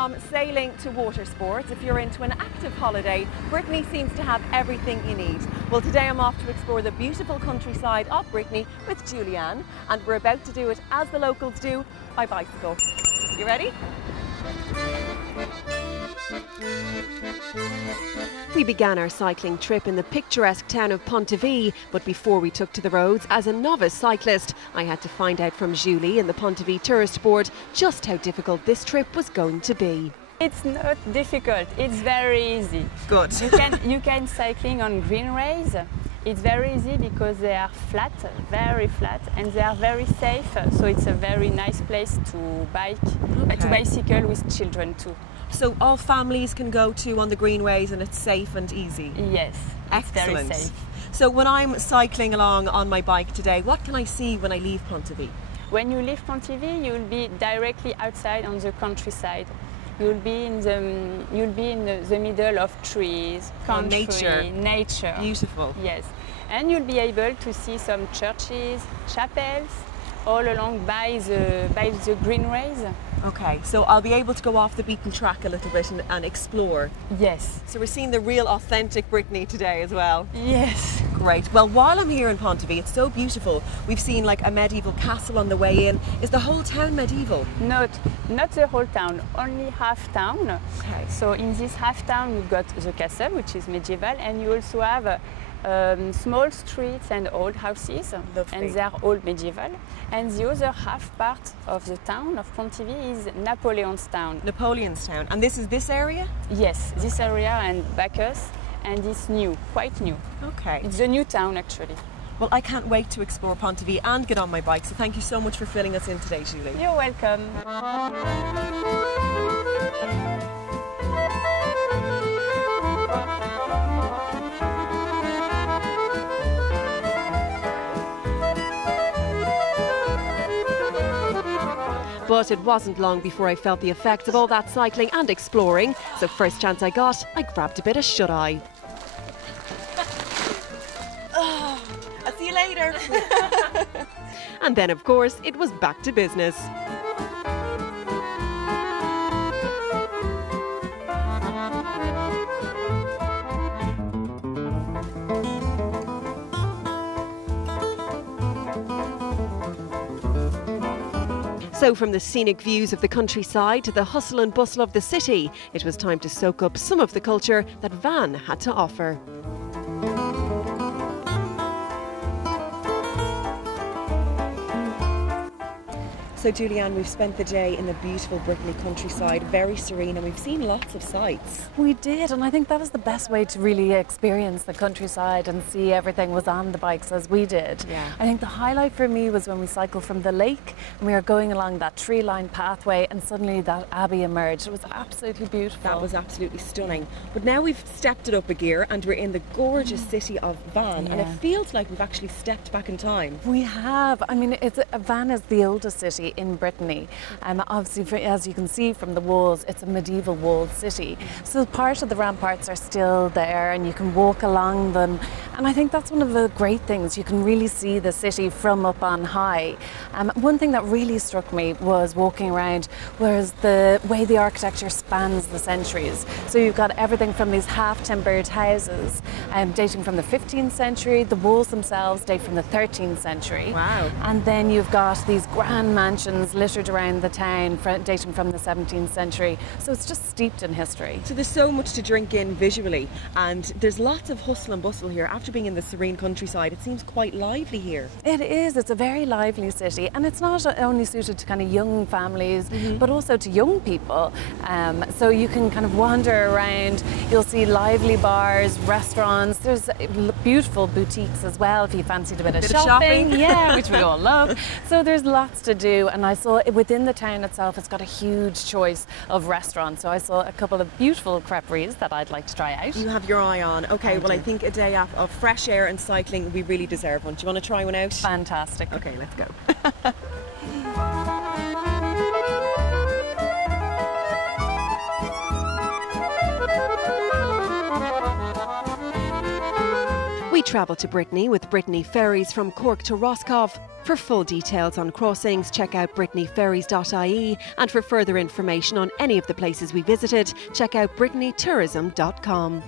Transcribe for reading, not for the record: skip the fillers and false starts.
From sailing to water sports, if you're into an active holiday, Brittany seems to have everything you need. Well, today I'm off to explore the beautiful countryside of Brittany with Julianne, and we're about to do it as the locals do, by bicycle. You ready? We began our cycling trip in the picturesque town of Pontivy, but before we took to the roads as a novice cyclist, I had to find out from Julie in the Pontivy Tourist Board just how difficult this trip was going to be. It's not difficult, it's very easy. Good. You can cycling on green ways. It's very easy because they are flat, very flat, and they are very safe. So it's a very nice place to bike, to bicycle with children too. So all families can go to on the greenways and it's safe and easy? Yes, excellent. Very safe. So when I'm cycling along on my bike today, what can I see when I leave Pontivy? When you leave Pontivy, you will be directly outside on the countryside. You'll be in the middle of trees, country, nature. Beautiful. Yes, and you'll be able to see some churches, chapels, all along by the greenways. Okay, so I'll be able to go off the beaten track a little bit and explore. Yes. So we're seeing the real authentic Brittany today as well. Yes. Great. Well, while I'm here in Pontivy, it's so beautiful. We've seen like a medieval castle on the way in. Is the whole town medieval? Not the whole town, only half town. Okay. So in this half town you've got the castle, which is medieval, and you also have small streets and old houses. Lovely. And they are all medieval. And the other half part of the town of Pontivy is Napoleon's town. Napoleon's town. And this is this area? Yes, this area and Bacchus, and it's new, quite new. Okay. It's a new town actually. Well, I can't wait to explore Pontivy and get on my bike, so thank you so much for filling us in today, Julie. You're welcome. But it wasn't long before I felt the effects of all that cycling and exploring, so first chance I got, I grabbed a bit of shut-eye. Oh, I'll see you later. And then, of course, it was back to business. So from the scenic views of the countryside to the hustle and bustle of the city, it was time to soak up some of the culture that Van had to offer. So Julianne, we've spent the day in the beautiful Brittany countryside, very serene, and we've seen lots of sights. We did, and I think that was the best way to really experience the countryside and see everything was on the bikes as we did. Yeah. I think the highlight for me was when we cycled from the lake and we were going along that tree-lined pathway and suddenly that abbey emerged. It was absolutely beautiful. That was absolutely stunning. But now we've stepped it up a gear and we're in the gorgeous city of Van, and it feels like we've actually stepped back in time. We have. I mean, Van is the oldest city in Brittany. Obviously, as you can see from the walls, it's a medieval walled city. So part of the ramparts are still there and you can walk along them. And I think that's one of the great things. You can really see the city from up on high. One thing that really struck me was walking around was the way the architecture spans the centuries. So you've got everything from these half-timbered houses dating from the 15th century. The walls themselves date from the 13th century. Wow. And then you've got these grand mansions littered around the town dating from the 17th century. So it's just steeped in history. So there's so much to drink in visually, and there's lots of hustle and bustle here. After being in the serene countryside, it seems quite lively here. It is. It's a very lively city, and it's not only suited to kind of young families, but also to young people. So you can kind of wander around. You'll see lively bars, restaurants. There's beautiful boutiques as well if you fancied a bit of shopping. Yeah, which we all love. So there's lots to do. And I saw within the town itself, it's got a huge choice of restaurants. So I saw a couple of beautiful creperies that I'd like to try out. You have your eye on. Okay, well, I think a day of fresh air and cycling, we really deserve one. Do you want to try one out? Fantastic. Okay, let's go. We travelled to Brittany with Brittany ferries from Cork to Roscoff, For full details on crossings, check out brittanyferries.ie, and for further information on any of the places we visited, check out brittanytourism.com.